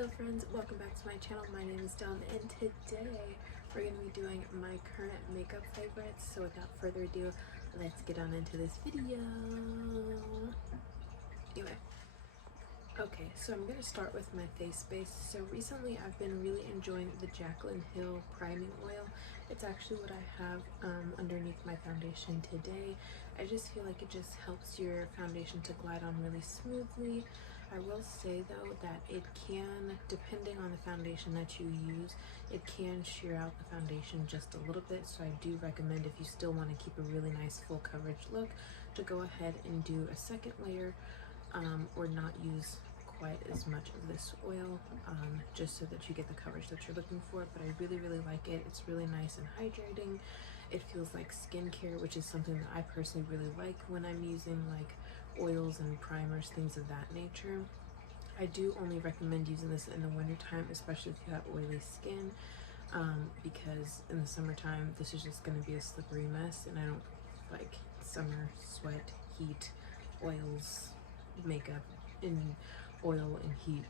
Hello friends, welcome back to my channel. My name is Dom and today we're going to be doing my current makeup favorites. So without further ado, let's get on into this video. Anyway, okay, so I'm going to start with my face base. So recently I've been really enjoying the Jaclyn priming oil. It's actually what I have underneath my foundation today. I just feel like it just helps your foundation to glide on really smoothly. I will say though that it can, depending on the foundation that you use, it can sheer out the foundation just a little bit. So I do recommend, if you still want to keep a really nice full coverage look, to go ahead and do a second layer or not use quite as much of this oil, just so that you get the coverage that you're looking for. But I really like it. It's really nice and hydrating. It feels like skincare, which is something that I personally really like when I'm using like oils and primers, things of that nature. I do only recommend using this in the winter time, especially if you have oily skin, because in the summertime this is just going to be a slippery mess, and I don't like summer sweat, heat, oils, makeup, and oil and heat.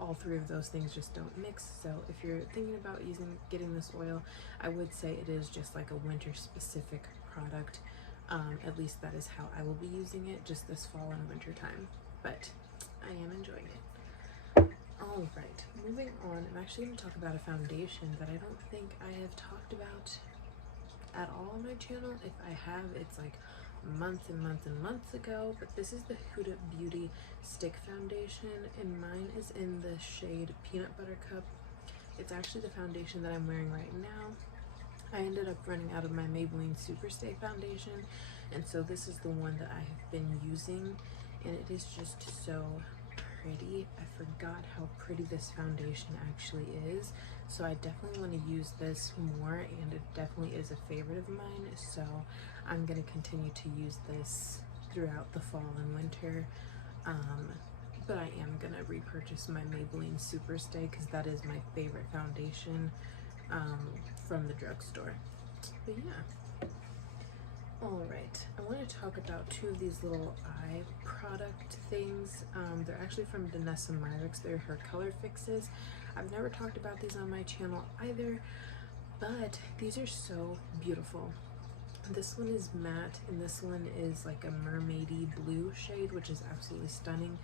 All three of those things just don't mix. So if you're thinking about getting this oil, I would say it is just like a winter specific product. At least that is how I will be using it, just this fall and winter time, but I am enjoying it. All right, moving on, I'm actually going to talk about a foundation that I don't think I have talked about at all on my channel. If I have, it's like months and months ago, but this is the Huda Beauty Stick Foundation, and mine is in the shade Peanut Butter Cup. It's actually the foundation that I'm wearing right now. I ended up running out of my Maybelline Superstay foundation, and so this is the one that I have been using, and it is just so pretty. I forgot how pretty this foundation actually is, so I definitely want to use this more, and it definitely is a favorite of mine, so I'm going to continue to use this throughout the fall and winter. But I am going to repurchase my Maybelline Superstay because that is my favorite foundation from the drugstore. But yeah, all right, I want to talk about two of these little eye product things. They're actually from Danessa Myricks. They're her color fixes. I've never talked about these on my channel either, but these are so beautiful. This one is matte, and this one is like a mermaidy blue shade, which is absolutely stunning.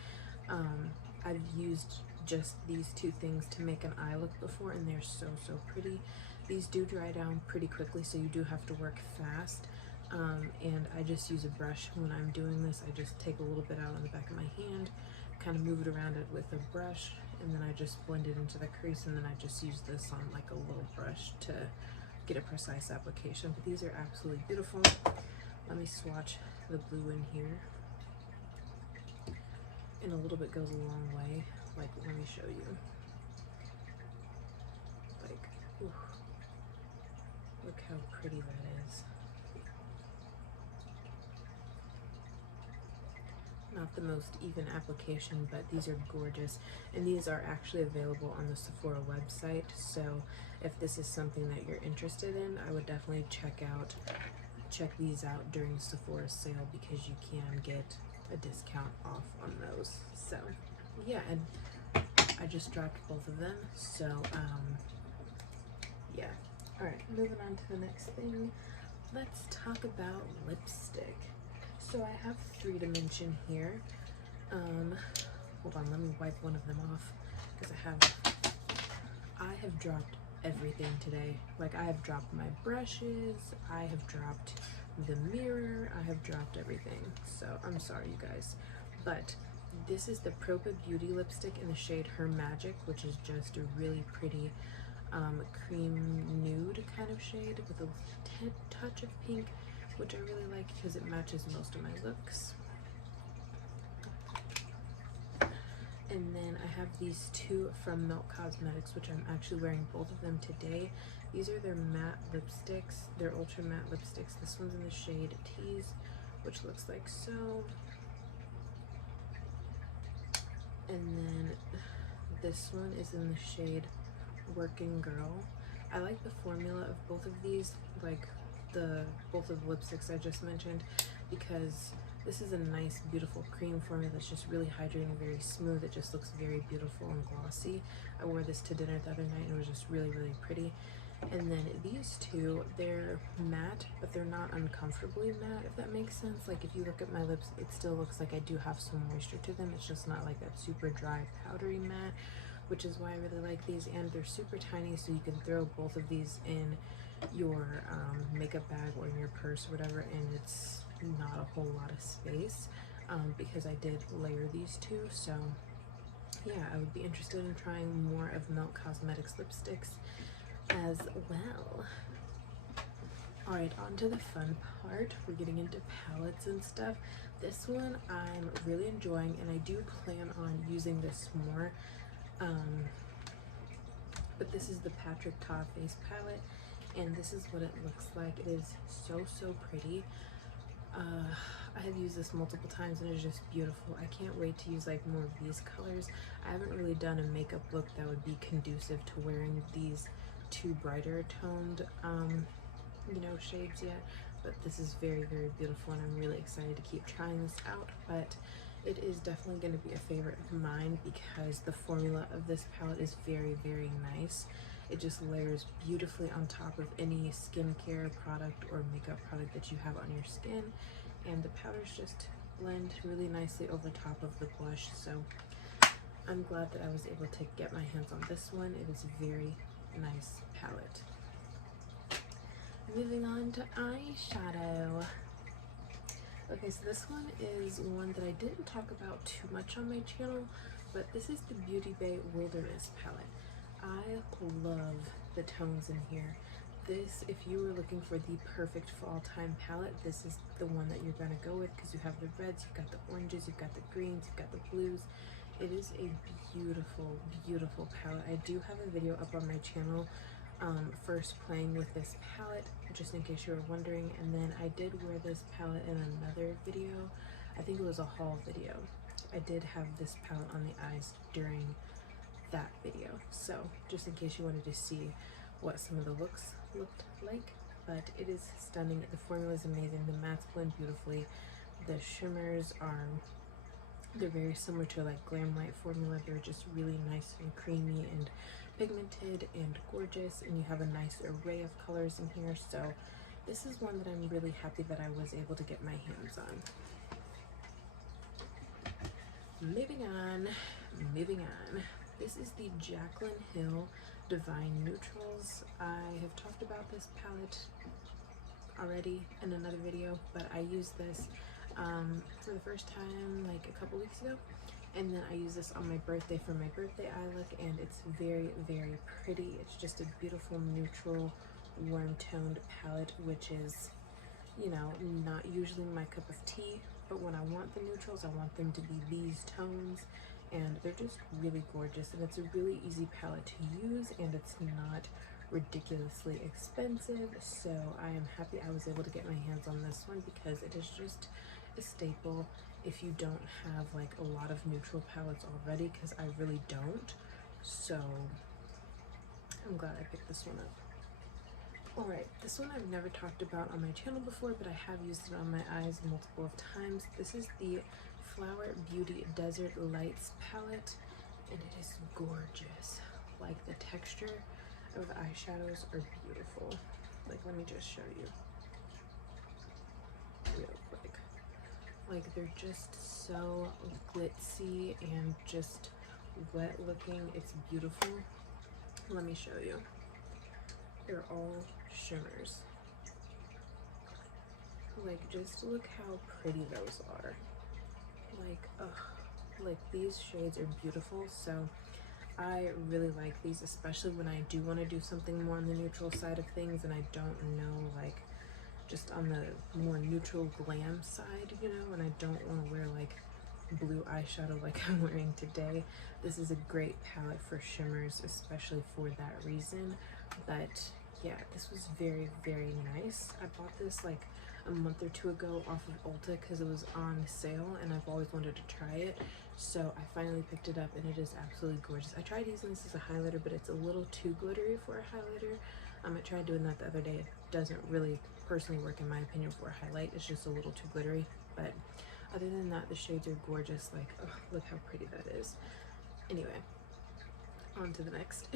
I've used just these two things to make an eye look before, and they're so pretty. These do dry down pretty quickly, so you do have to work fast. And I just use a brush when I'm doing this. I just take a little bit out on the back of my hand, kind of move it around it with a brush, and then I just blend it into the crease, and then I just use this on like a little brush to get a precise application. But these are absolutely beautiful. Let me swatch the blue in here. And a little bit goes a long way. Like, let me show you. Like, ooh, look how pretty that is. Not the most even application, but these are gorgeous, and these are actually available on the Sephora website. So if this is something that you're interested in, I would definitely check these out during Sephora's sale, because you can get a discount off on those. So yeah, and I just dropped both of them, so yeah. All right, moving on to the next thing, let's talk about lipstick. So I have 3 to mention here. Hold on, let me wipe one of them off, because I have dropped everything today. Like, I have dropped my brushes, I have dropped the mirror, I have dropped everything, so I'm sorry you guys. But this is the Propa Beauty lipstick in the shade Her Magic, which is just a really pretty cream nude kind of shade with a touch of pink, which I really like because it matches most of my looks. And then I have these 2 from Milk Cosmetics, which I'm actually wearing both of them today. These are their matte lipsticks. They're ultra matte lipsticks. This one's in the shade Tease, which looks like so. And then this one is in the shade Working Girl. I like the formula of both of these, like both of the lipsticks I just mentioned, because This is a nice, beautiful cream formula that's just really hydrating, very smooth. It just looks very beautiful and glossy. I wore this to dinner the other night and it was just really, really pretty. And then these two, they're matte, but they're not uncomfortably matte, if that makes sense. Like if you look at my lips, it still looks like I do have some moisture to them. It's just not like that super dry, powdery matte, which is why I really like these. And they're super tiny, so you can throw both of these in your makeup bag or in your purse or whatever, and it's not a whole lot of space because I did layer these two. So yeah, I would be interested in trying more of Milk Cosmetics lipsticks as well. Alright, on to the fun part. We're getting into palettes and stuff. This one I'm really enjoying, and I do plan on using this more. But this is the Patrick Ta face palette, and this is what it looks like. It is so pretty. I have used this multiple times and it's just beautiful. I can't wait to use like more of these colors. I haven't really done a makeup look that would be conducive to wearing these two brighter toned you know, shades yet, but this is very beautiful, and I'm really excited to keep trying this out. But it is definitely going to be a favorite of mine because the formula of this palette is very nice. It just layers beautifully on top of any skincare product or makeup product that you have on your skin, and the powders just blend really nicely over top of the blush. So I'm glad that I was able to get my hands on this one. It is a very nice palette. Moving on to eyeshadow. Okay, so this one is one that I didn't talk about too much on my channel, but this is the Beauty Bay Wilderness palette. I love the tones in here. This, if you were looking for the perfect fall time palette, this is the one that you're gonna go with, because you have the reds, you've got the oranges, you've got the greens, you've got the blues. It is a beautiful palette. I do have a video up on my channel first playing with this palette, just in case you were wondering, and then I did wear this palette in another video. I think it was a haul video. I did have this palette on the eyes during that video, so just in case you wanted to see what some of the looks looked like. But it is stunning. The formula is amazing. The mattes blend beautifully. The shimmers are, they're very similar to like Glam Light formula. They're just really nice and creamy and pigmented and gorgeous, and you have a nice array of colors in here. So this is one that I'm really happy that I was able to get my hands on. Moving on. This is the Jaclyn Hill Divine Neutrals. I have talked about this palette already in another video, but I used this for the first time like a couple weeks ago, and then I used this on my birthday for my birthday eye look, and it's very pretty. It's just a beautiful neutral warm toned palette, which is, you know, not usually my cup of tea, but when I want the neutrals, I want them to be these tones, and they're just really gorgeous. And it's a really easy palette to use, and it's not ridiculously expensive. So I am happy I was able to get my hands on this one, because it is just a staple if you don't have like a lot of neutral palettes already, because I really don't. So I'm glad I picked this one up. Alright, this one I've never talked about on my channel before, but I have used it on my eyes multiple of times. This is the Flower Beauty Desert Lights palette, and it is gorgeous. Like, the texture of the eyeshadows are beautiful. Like, let me just show you real quick. Like, they're just so glitzy and just wet looking. It's beautiful. Let me show you. They're all shimmers. Like, just look how pretty those are. Like, ugh, like these shades are beautiful. So I really like these, especially when I do want to do something more on the neutral side of things and I don't know, like, just on the more neutral glam side, you know, and I don't want to wear like blue eyeshadow like I'm wearing today. This is a great palette for shimmers, especially for that reason. But yeah, this was very nice. I bought this like a month or two ago off of Ulta because it was on sale, and I've always wanted to try it, so I finally picked it up, and it is absolutely gorgeous. I tried using this as a highlighter, but it's a little too glittery for a highlighter. I tried doing that the other day. It doesn't really personally work in my opinion for a highlight. It's just a little too glittery, but Other than that, the shades are gorgeous. Like, oh, look how pretty that is. Anyway, on to the next.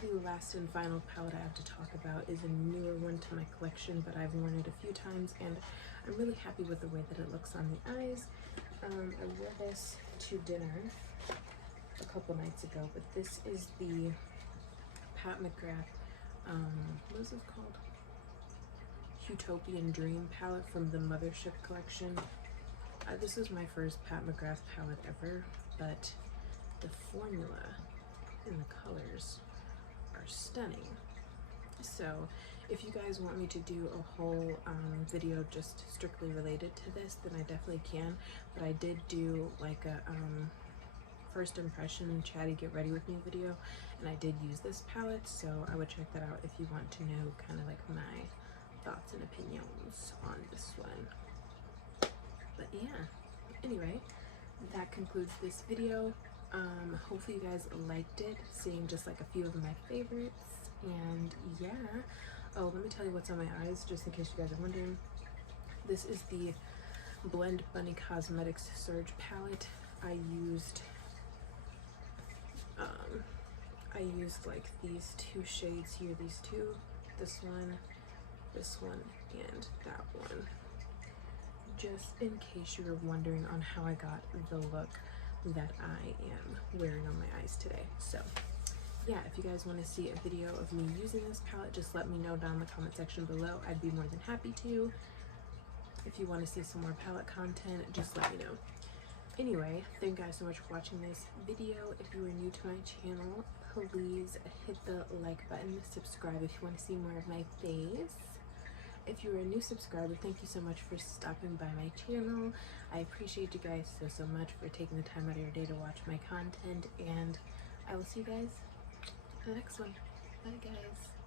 The last and final palette I have to talk about is a newer one to my collection, but I've worn it a few times and I'm really happy with the way that it looks on the eyes. I wore this to dinner a couple nights ago, but this is the Mcgrath, what is this called? Utopian Dream palette from the Mothership collection. This is my first Mcgrath palette ever, but the formula and the colors are stunning. So if you guys want me to do a whole video just strictly related to this, then I definitely can. But I did do like a first impression chatty get ready with me video, and I did use this palette, so I would check that out if you want to know kind of like my thoughts and opinions on this one. But yeah, anyway, that concludes this video. Hopefully you guys liked it, seeing just like a few of my favorites. And yeah, oh, let me tell you what's on my eyes, just in case you guys are wondering. This is the Blend Bunny Cosmetics Surge palette. I used like these two shades here, these two, this one, and that one, just in case you were wondering on how I got the look that I am wearing on my eyes today. So yeah, if you guys want to see a video of me using this palette, just let me know down in the comment section below. I'd be more than happy to. If you want to see some more palette content, just let me know. Anyway, thank you guys so much for watching this video. If you are new to my channel, please hit the like button, subscribe if you want to see more of my face. If you're a new subscriber, thank you so much for stopping by my channel. I appreciate you guys so much for taking the time out of your day to watch my content, and I will see you guys in the next one. Bye guys.